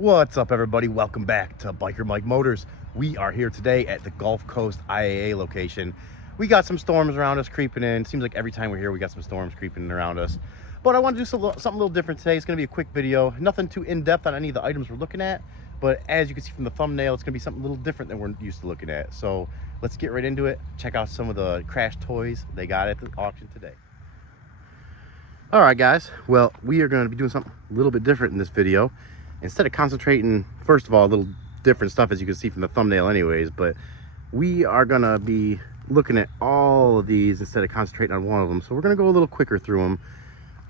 What's up, everybody? Welcome back to Biker Mike Motors. We are here today at the Gulf Coast IAA location. We got some storms around us creeping in. Seems like every time we're here we got some storms creeping in around us, but I want to do something a little different today. It's going to be a quick video, nothing too in-depth on any of the items we're looking at, but as you can see from the thumbnail, it's going to be something a little different than we're used to looking at. So let's get right into it. Check out some of the crash toys they got at the auction today. All right, guys, well, we are going to be doing something a little bit different in this video. Instead of concentrating, first of all, a little different stuff, as you can see from the thumbnail anyways, but we are going to be looking at all of these instead of concentrating on one of them. So we're going to go a little quicker through them.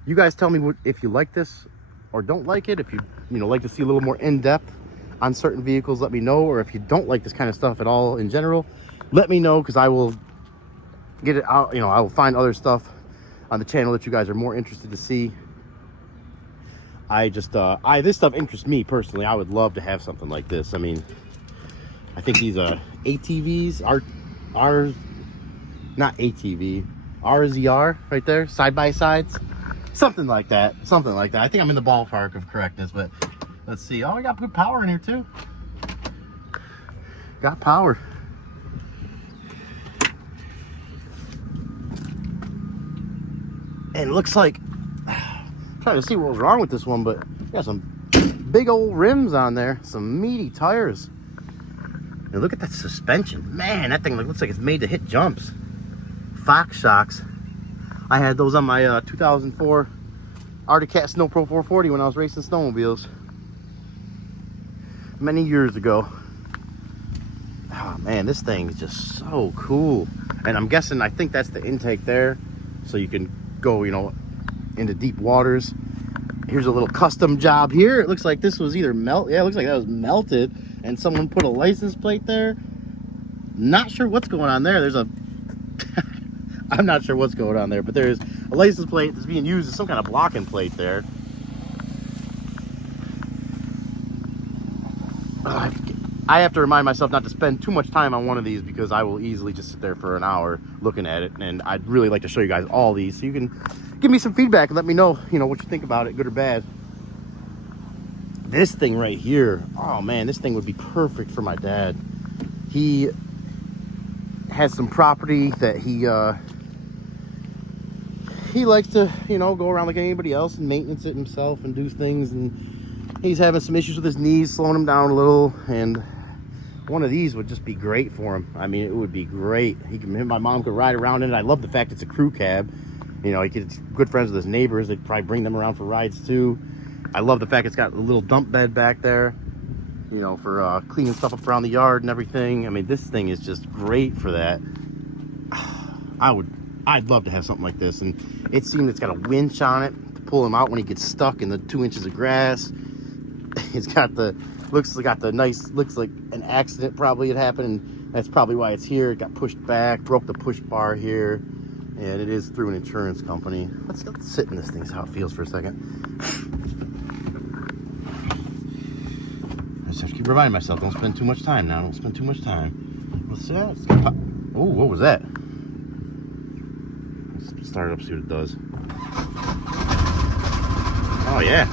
You guys tell me if you like this or don't like it. If you like to see a little more in-depth on certain vehicles, let me know. Or if you don't like this kind of stuff at all in general, let me know, because I will get it out. I will find other stuff on the channel that you guys are more interested to see. This stuff interests me personally. I would love to have something like this. I mean, I think these ATVs are not ATV, RZR right there, side by sides, something like that. I think I'm in the ballpark of correctness, but let's see. Oh, I got good power in here too. Got power. And it looks like, trying to see what was wrong with this one, but got some big old rims on there, some meaty tires. And look at that suspension. Man, that thing looks like it's made to hit jumps. Fox shocks. I had those on my 2004 Arctic Cat Snow Pro 440 when I was racing snowmobiles many years ago. Oh man, this thing is just so cool. And I'm guessing, I think that's the intake there, so you can go, into deep waters. Here's a little custom job here. It looks like this was either it looks like that was melted and someone put a license plate there. Not sure what's going on there. There's a I'm not sure what's going on there, but there's a license plate that's being used as some kind of blocking plate there. I have to remind myself not to spend too much time on one of these, because I will easily just sit there for an hour looking at it, and I'd really like to show you guys all these so you can give me some feedback and let me know, what you think about it, good or bad. This thing right here, oh man, this thing would be perfect for my dad. He has some property that he likes to, go around like anybody else and maintenance it himself and do things, and he's having some issues with his knees, slowing him down a little, and one of these would just be great for him. I mean, it would be great. Him and my mom could ride around in it. I love the fact it's a crew cab. He gets good friends with his neighbors. They'd probably bring them around for rides too. I love the fact it's got a little dump bed back there, for cleaning stuff up around the yard and everything. I mean, this thing is just great for that. I'd love to have something like this. And it seems it's got a winch on it to pull him out when he gets stuck in the 2 inches of grass. It's got looks like an accident probably had happened, and that's probably why it's here. It got pushed back, broke the push bar here, and it is through an insurance company. Let's sit in this thing, see how it feels for a second. I just have to keep reminding myself, don't spend too much time now. Don't spend too much time. What's that? Oh, what was that? Let's start it up, see what it does. Oh yeah.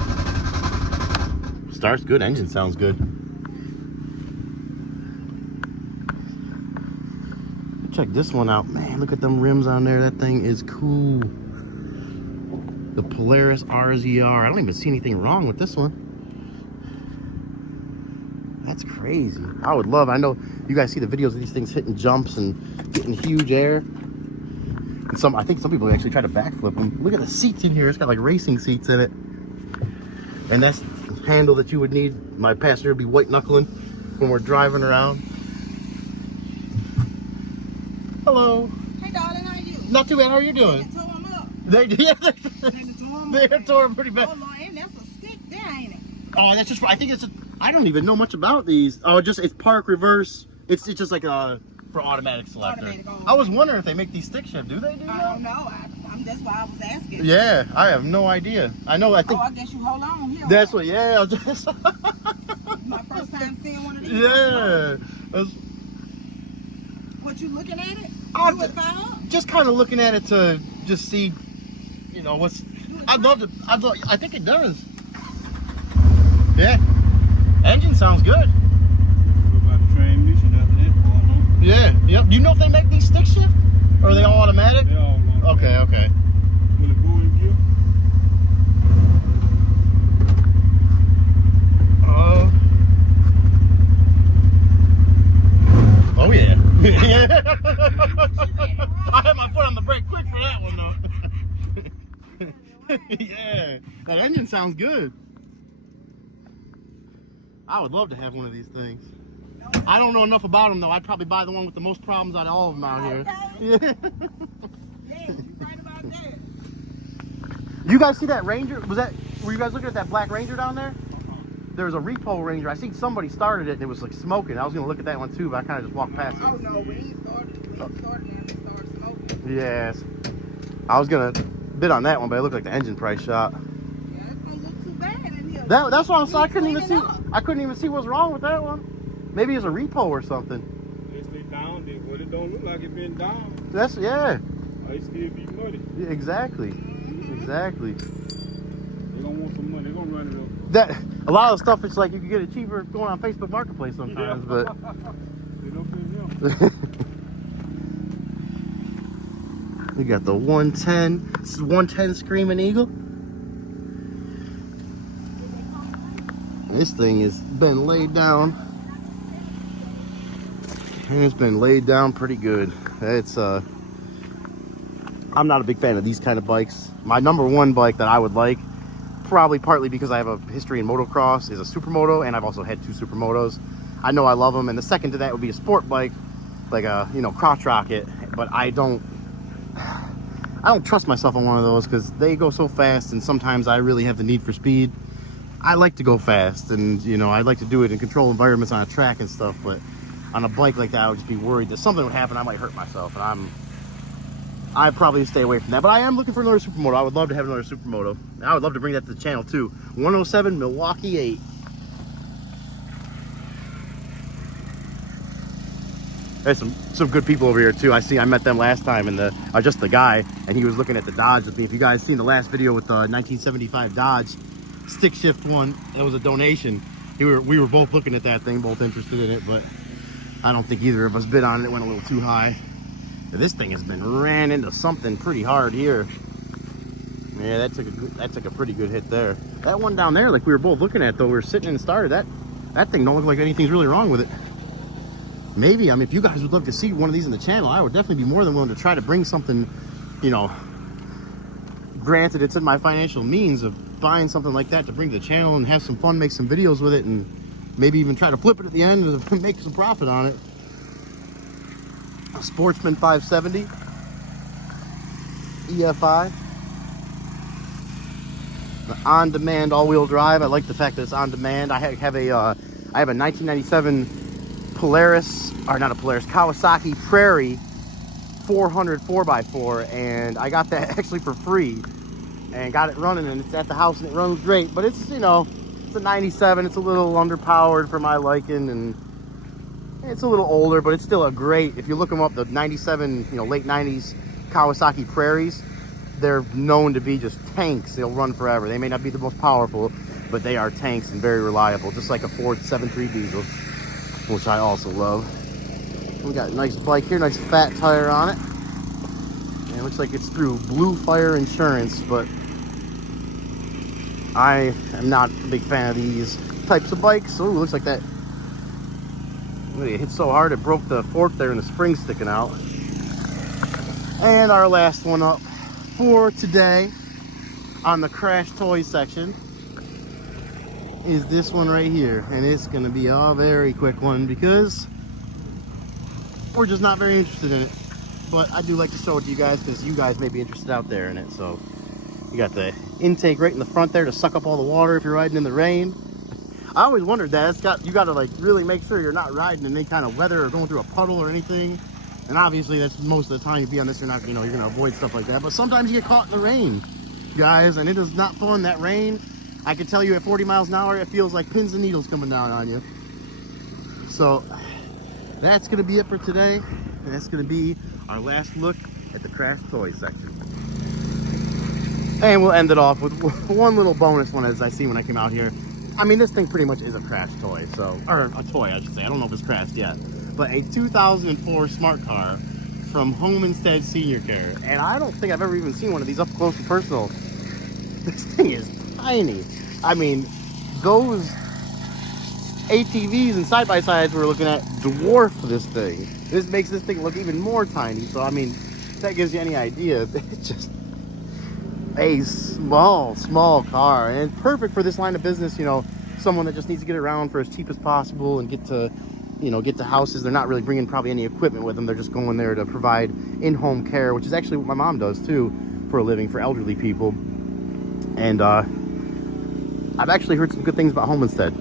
Starts good, engine sounds good. Check this one out. Man, look at them rims on there. That thing is cool. The Polaris RZR. I don't even see anything wrong with this one. That's crazy. I know you guys see the videos of these things hitting jumps and getting huge air. And I think some people actually try to backflip them. Look at the seats in here. It's got like racing seats in it. And that's the handle that you would need. My passenger would be white knuckling when we're driving around. Hello. Hey darling, how are you? Not too bad. How are you doing? They tore them up. They tore them pretty bad. Oh Lord, and that's a stick there, ain't it? Oh, that's just. I think it's. I don't even know much about these. Oh, it's park reverse. It's just like for automatic selector. I was wondering if they make these stick shift. Do they do that? I don't know. That's why I was asking. Yeah, I have no idea. I think. Oh, I guess you hold on here. That's what. Yeah. Just my first time seeing one of these. Yeah. What, you looking at it? Just kind of looking at it to just see, what's. I think it does. Yeah. Engine sounds good. About the transmission after that part, huh? Yeah, yep. Do you know if they make these stick shift? Or are they all automatic? They're all on. Okay, okay. Will it go in gear? Oh yeah. Yeah. I had my foot on the brake quick for that one though. Yeah. That engine sounds good. I would love to have one of these things. I don't know enough about them though. I'd probably buy the one with the most problems out of all of them out here. Yeah. Yeah, you right about that. You guys see that Ranger? Were you guys looking at that black Ranger down there? There was a repo Ranger. I think somebody started it and it was like smoking. I was gonna look at that one too, but I kind of just walked past it. Oh no, we ain't started. We ain't started now. They started smoking. Yes. I was gonna bid on that one, but it looked like the engine price shot. Yeah, it's gonna look too bad in here. That's what I'm saying. I couldn't even see. Clean it up. I couldn't even see what's wrong with that one. Maybe it's a repo or something. They stay down there, but it don't look like it been down. That's yeah. It still be muddy. Yeah, exactly. Exactly. They don't want some money. They gonna run it up. That a lot of the stuff it's like you can get it cheaper going on Facebook Marketplace sometimes, but They don't pay them. we got the 110. This is 110 Screaming Eagle. This thing has been laid down. And it's been laid down pretty good. It's I'm not a big fan of these kind of bikes. My number one bike that I would like, probably partly because I have a history in motocross, is a supermoto, and I've also had 2 supermotos. I know I love them, and the second to that would be a sport bike, like a crotch rocket. But I don't trust myself on one of those because they go so fast, and sometimes I really have the need for speed. I like to go fast, and I'd like to do it in controlled environments on a track and stuff. But on a bike like that, I would just be worried that something would happen. I might hurt myself, and I'd probably stay away from that. But I am looking for another supermoto. I would love to have another supermoto. I would love to bring that to the channel too. 107 Milwaukee 8. There's some good people over here too. I met them last time, and just the guy, and he was looking at the Dodge with me. If you guys seen the last video with the 1975 Dodge stick shift one, that was a donation. We were both looking at that thing, both interested in it, but I don't think either of us bid on it. It went a little too high. This thing has been ran into something pretty hard here. Yeah, that took a pretty good hit there. That one down there, like we were both looking at though, we were sitting and started, that thing don't look like anything's really wrong with it. Maybe, if you guys would love to see one of these in the channel, I would definitely be more than willing to try to bring something, granted it's in my financial means of buying something like that to bring to the channel and have some fun, make some videos with it, and maybe even try to flip it at the end and make some profit on it. A Sportsman 570 EFI. The on-demand all-wheel drive. I like the fact that it's on-demand. I have a 1997 Kawasaki Prairie 400 4x4, and I got that actually for free and got it running, and it's at the house and it runs great. But it's it's a 97. It's a little underpowered for my liking, and it's a little older, but it's still a great. If you look them up, the 97 late 90s Kawasaki Prairies, they're known to be just tanks. They'll run forever. They may not be the most powerful, but they are tanks and very reliable, just like a Ford 7.3 diesel, which I also love. We got a nice bike here, nice fat tire on it. And it looks like it's through Blue Fire Insurance, but I am not a big fan of these types of bikes. Oh, looks like that. It hit so hard it broke the fork there and the spring's sticking out. And our last one up for today on the Crash Toys section is this one right here, and it's gonna be a very quick one because we're just not very interested in it, but I do like to show it to you guys because you guys may be interested out there in it. So you got the intake right in the front there to suck up all the water if you're riding in the rain. I always wondered that. You got to like really make sure you're not riding in any kind of weather or going through a puddle or anything. And obviously that's most of the time you be on this, you're not, you're gonna avoid stuff like that. But sometimes you get caught in the rain, guys, and it is not fun. That rain, I can tell you at 40 miles an hour, it feels like pins and needles coming down on you. So that's gonna be it for today. And that's gonna be our last look at the Crash Toys section. And we'll end it off with one little bonus one as I see when I came out here. I mean, this thing pretty much is a crash toy, so, or a toy, I should say. I don't know if it's crashed yet, but a 2004 smart car from Home Instead Senior Care, and I don't think I've ever even seen one of these up close and personal. This thing is tiny. I mean, those ATVs and side-by-sides we're looking at dwarf this thing. This makes this thing look even more tiny, so I mean, if that gives you any idea, it's just a small car, and perfect for this line of business. You know, someone that just needs to get around for as cheap as possible and get to, you know, get to houses. They're not really bringing probably any equipment with them. They're just going there to provide in-home care, which is actually what my mom does too for a living for elderly people. And I've actually heard some good things about Home Instead.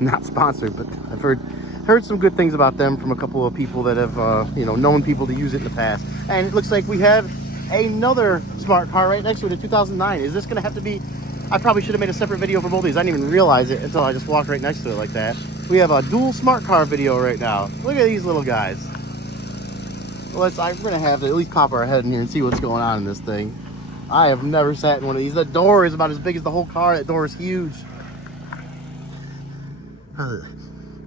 Not sponsored, but I've heard some good things about them from a couple of people that have you know, known people to use it in the past. And it looks like we have another smart car right next to it, a 2009. Is this gonna have to be, I probably should have made a separate video for both of these. I didn't even realize it until I just walked right next to it like that. We have a dual smart car video right now. Look at these little guys. We're gonna have to at least pop our head in here and see what's going on in this thing. I have never sat in one of these. The door is about as big as the whole car. That door is huge.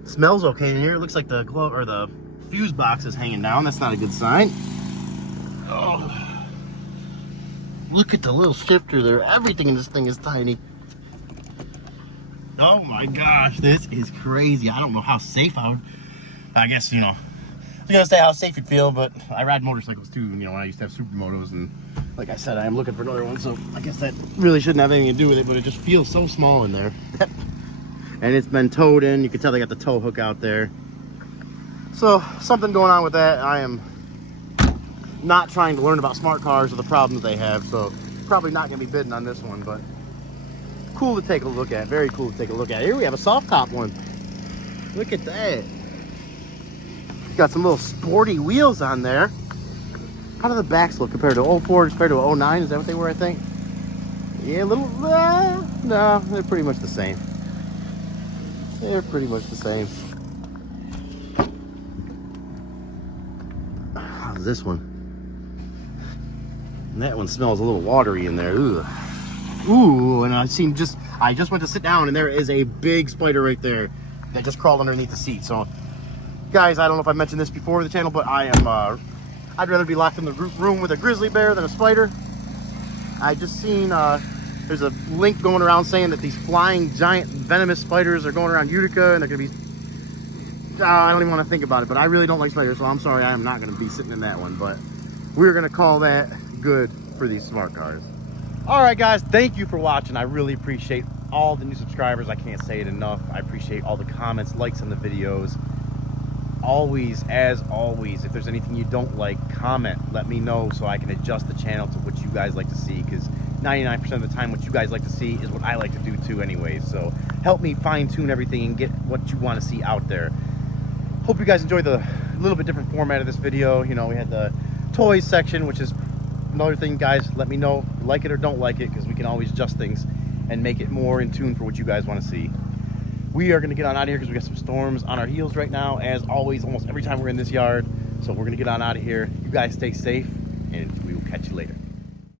Smells okay in here. It looks like the glove or the fuse box is hanging down. That's not a good sign. Oh. Look at the little shifter there. Everything in this thing is tiny. Oh my gosh, this is crazy. I don't know how safe I guess, you know, I was gonna say how safe you'd feel, but I ride motorcycles too, you know, when I used to have supermotos, and like I said, I am looking for another one, so I guess that really shouldn't have anything to do with it, but it just feels so small in there. And it's been towed in. You can tell they got the tow hook out there. So something going on with that. I am not trying to learn about smart cars or the problems they have, so probably not gonna be bidding on this one, but cool to take a look at. Very cool to take a look at. Here we have a soft top one. Look at that. Got some little sporty wheels on there. How do the backs look compared to 04 compared to 09? Is that what they were, I think? Yeah, a little, no, they're pretty much the same. They're pretty much the same. How's this one? And that one smells a little watery in there. Ugh. Ooh, and I just went to sit down, and there is a big spider right there that just crawled underneath the seat. So, guys, I don't know if I mentioned this before the channel, but I am, I'd rather be locked in the room with a grizzly bear than a spider. I just seen, there's a link going around saying that these flying giant venomous spiders are going around Utica, and they're gonna be, I don't even want to think about it, but I really don't like spiders, so I'm sorry, I am not gonna be sitting in that one, but we're gonna call that good for these smart cars. All right, guys, thank you for watching. I really appreciate all the new subscribers. I can't say it enough. I appreciate all the comments, likes on the videos. Always, as always, if there's anything you don't like, comment, let me know so I can adjust the channel to what you guys like to see, because 99% of the time what you guys like to see is what I like to do too anyways. So help me fine-tune everything and get what you want to see out there. Hope you guys enjoyed the little bit different format of this video. You know, we had the toys section, which is another thing. Guys, let me know, like it or don't like it, because we can always adjust things and make it more in tune for what you guys want to see. We are going to get on out of here because we got some storms on our heels right now, as always, almost every time we're in this yard. So we're going to get on out of here. You guys stay safe, and we will catch you later.